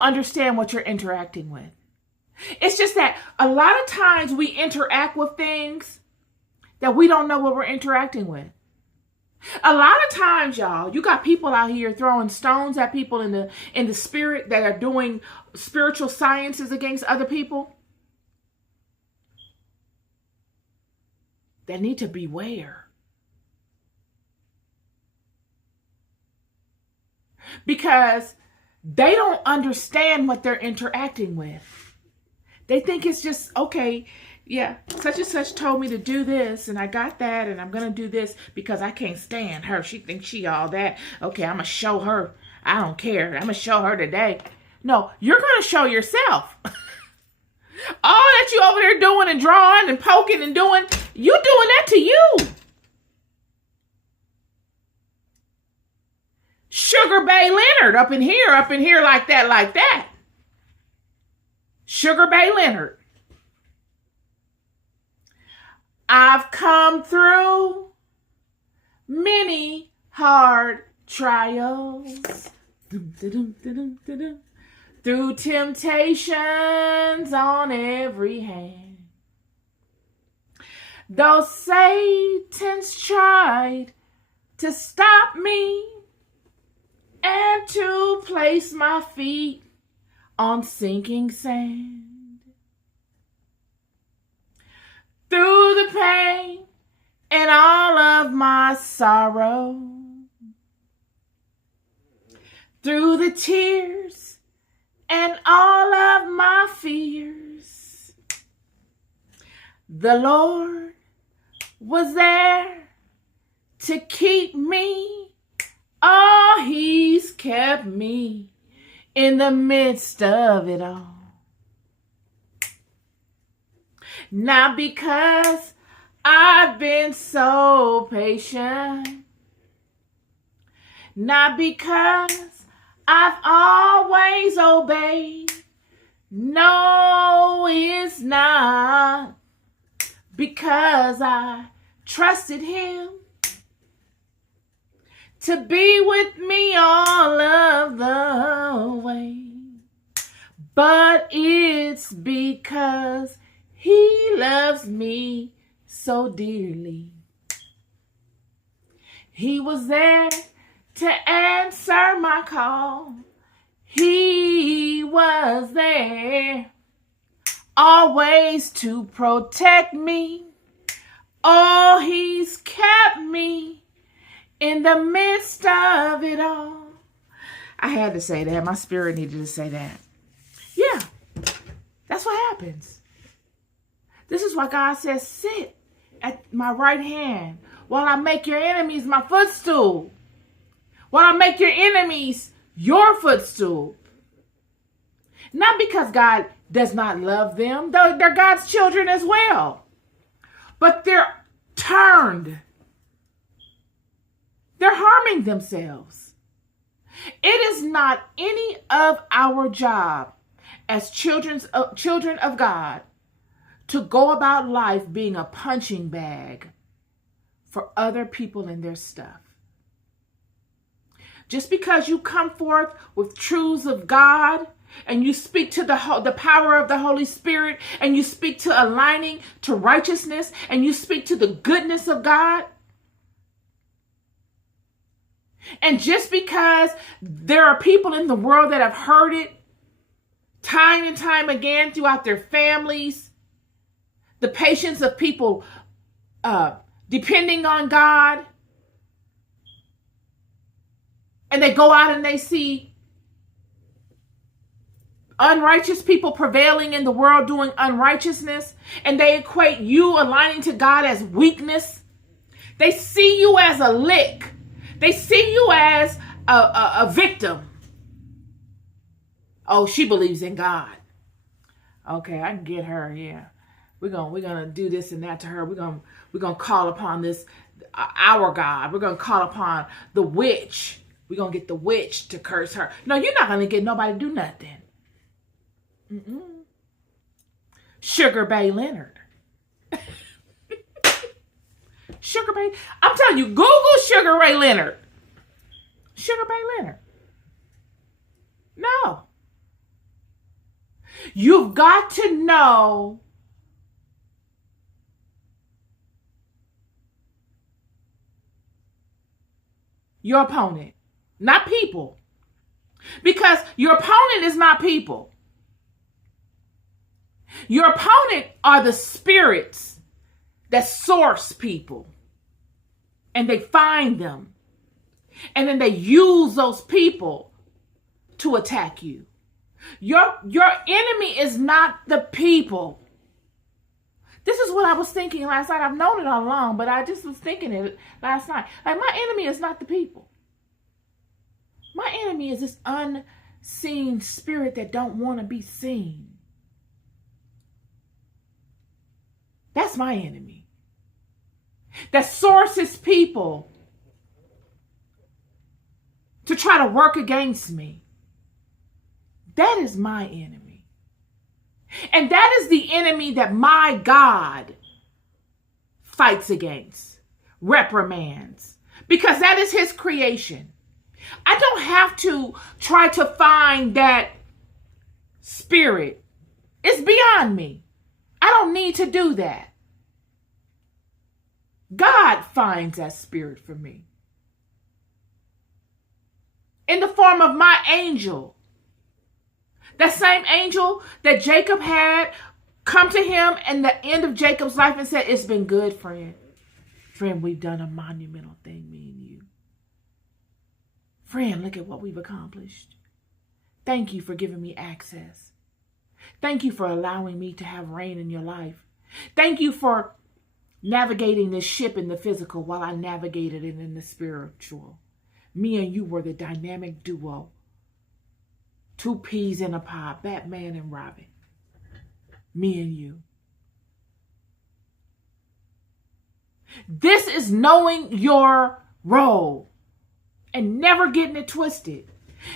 understand what you're interacting with. It's just that a lot of times we interact with things that we don't know what we're interacting with. A lot of times, y'all, you got people out here throwing stones at people in the spirit that are doing spiritual sciences against other people. They need to beware. Because they don't understand what they're interacting with. They think it's just, okay, yeah, such and such told me to do this, and I got that, and I'm going to do this because I can't stand her. She thinks she all that. Okay, I'm going to show her. I don't care. I'm going to show her today. No, you're going to show yourself. All that you over there doing and drawing and poking and doing, you doing that to you. Sugar Bay Leonard up in here like that. Sugar Bay Leonard. I've come through many hard trials. Through temptations on every hand. Though Satan's tried to stop me and to place my feet on sinking sand. Through the pain and all of my sorrow. Through the tears and all of my fears. The Lord was there to keep me. Oh, he's kept me in the midst of it all. Not because I've been so patient. Not because I've always obeyed. No, it's not. Because I trusted him to be with me all of the way. But it's because he loves me so dearly. He was there to answer my call. He was there always to protect me. Oh, he's kept me in the midst of it all. I had to say that. My spirit needed to say that. Yeah, that's what happens. This is why God says, sit at my right hand while I make your enemies my footstool. While I make your enemies your footstool. Not because God does not love them. They're God's children as well. But they're turned. They're harming themselves. It is not any of our job as children of God to go about life being a punching bag for other people and their stuff. Just because you come forth with truths of God and you speak to the power of the Holy Spirit and you speak to aligning to righteousness and you speak to the goodness of God, and just because there are people in the world that have heard it time and time again throughout their families, the patience of people depending on God, and they go out and they see unrighteous people prevailing in the world doing unrighteousness, and they equate you aligning to God as weakness. They see you as a lick. They see you as a victim. Oh, she believes in God. Okay, I can get her, yeah. We're gonna do this and that to her. We're gonna call upon this our God. We're gonna call upon the witch. We're gonna get the witch to curse her. No, you're not gonna get nobody to do nothing. Sugar Bay Leonard. Sugar Bay. I'm telling you, Google Sugar Ray Leonard. Sugar Bay Leonard. No. You've got to know your opponent, not people. Because your opponent is not people. Your opponent are the spirits that source people. And they find them. And then they use those people to attack you. Your enemy is not the people. This is what I was thinking last night. I've known it all along, but I just was thinking it last night. Like, my enemy is not the people. My enemy is this unseen spirit that don't want to be seen. That's my enemy. That sources people to try to work against me. That is my enemy. And that is the enemy that my God fights against, reprimands, because that is his creation. I don't have to try to find that spirit. It's beyond me. I don't need to do that. God finds that spirit for me. In the form of my angel. That same angel that Jacob had come to him in the end of Jacob's life and said, "It's been good, friend. Friend, we've done a monumental thing, me and you. Friend, look at what we've accomplished. Thank you for giving me access. Thank you for allowing me to have reign in your life. Thank you for navigating this ship in the physical while I navigated it in the spiritual. Me and you were the dynamic duo. Two peas in a pod, Batman and Robin. Me and you. This is knowing your role and never getting it twisted.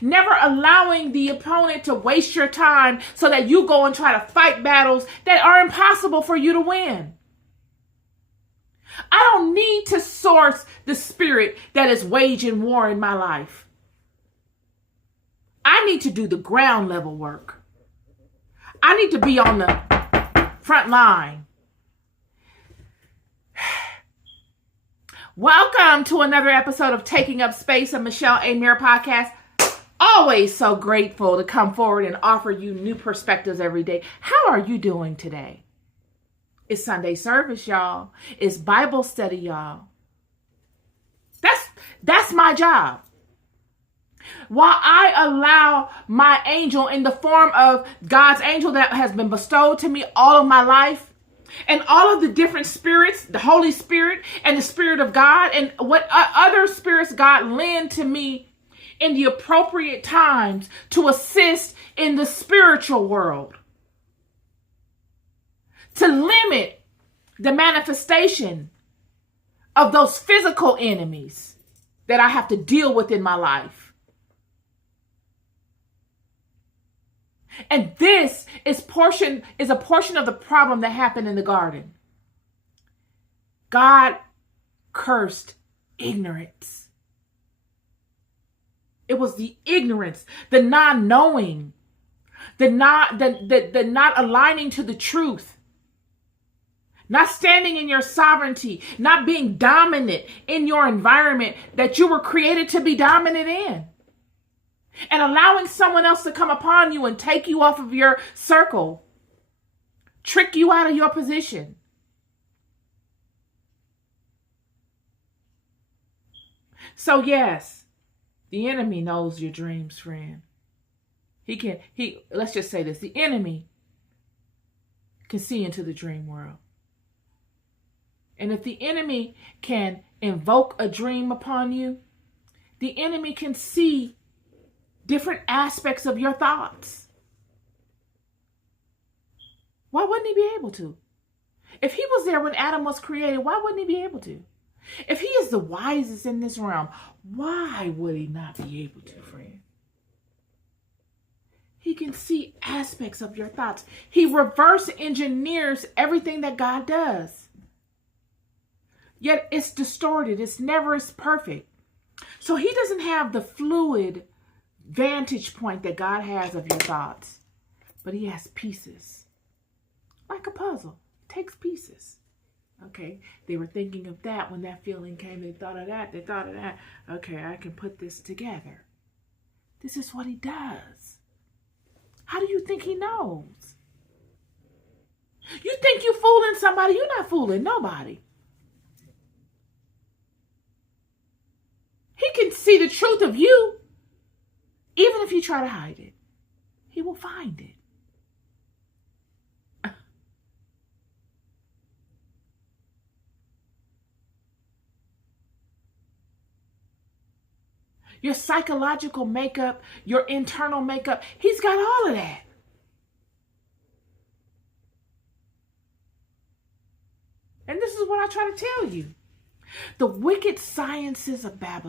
Never allowing the opponent to waste your time so that you go and try to fight battles that are impossible for you to win. I don't need to source the spirit that is waging war in my life. I need to do the ground level work. I need to be on the front line. Welcome to another episode of Taking Up Space, a Michelle A. Mayer podcast. Always so grateful to come forward and offer you new perspectives every day. How are you doing today? It's Sunday service, y'all. It's Bible study, y'all. That's my job. While I allow my angel in the form of God's angel that has been bestowed to me all of my life, and all of the different spirits, the Holy Spirit and the Spirit of God, and what other spirits God lend to me in the appropriate times to assist in the spiritual world, to limit the manifestation of those physical enemies that I have to deal with in my life. And this is a portion of the problem that happened in the garden. God cursed ignorance. It was the ignorance, the non-knowing, the not aligning to the truth, not standing in your sovereignty, not being dominant in your environment that you were created to be dominant in. And allowing someone else to come upon you and take you off of your circle, trick you out of your position. So yes, the enemy knows your dreams, friend. Let's just say this, the enemy can see into the dream world. And if the enemy can invoke a dream upon you, the enemy can see different aspects of your thoughts. Why wouldn't he be able to? If he was there when Adam was created, why wouldn't he be able to? If he is the wisest in this realm, why would he not be able to, friend? He can see aspects of your thoughts. He reverse engineers everything that God does. Yet it's distorted. It's never as perfect. So he doesn't have the fluid vantage point that God has of your thoughts. but he has pieces. Like a puzzle. It takes pieces. Okay, they were thinking of that when that feeling came. They thought of that. They thought of that. Okay, I can put this together. This is what he does. How do you think he knows? You think you fooling somebody? You're not fooling nobody. He can see the truth of you. Even if you try to hide it, he will find it. Your psychological makeup, your internal makeup, he's got all of that. And this is what I try to tell you. The wicked sciences of Babylon.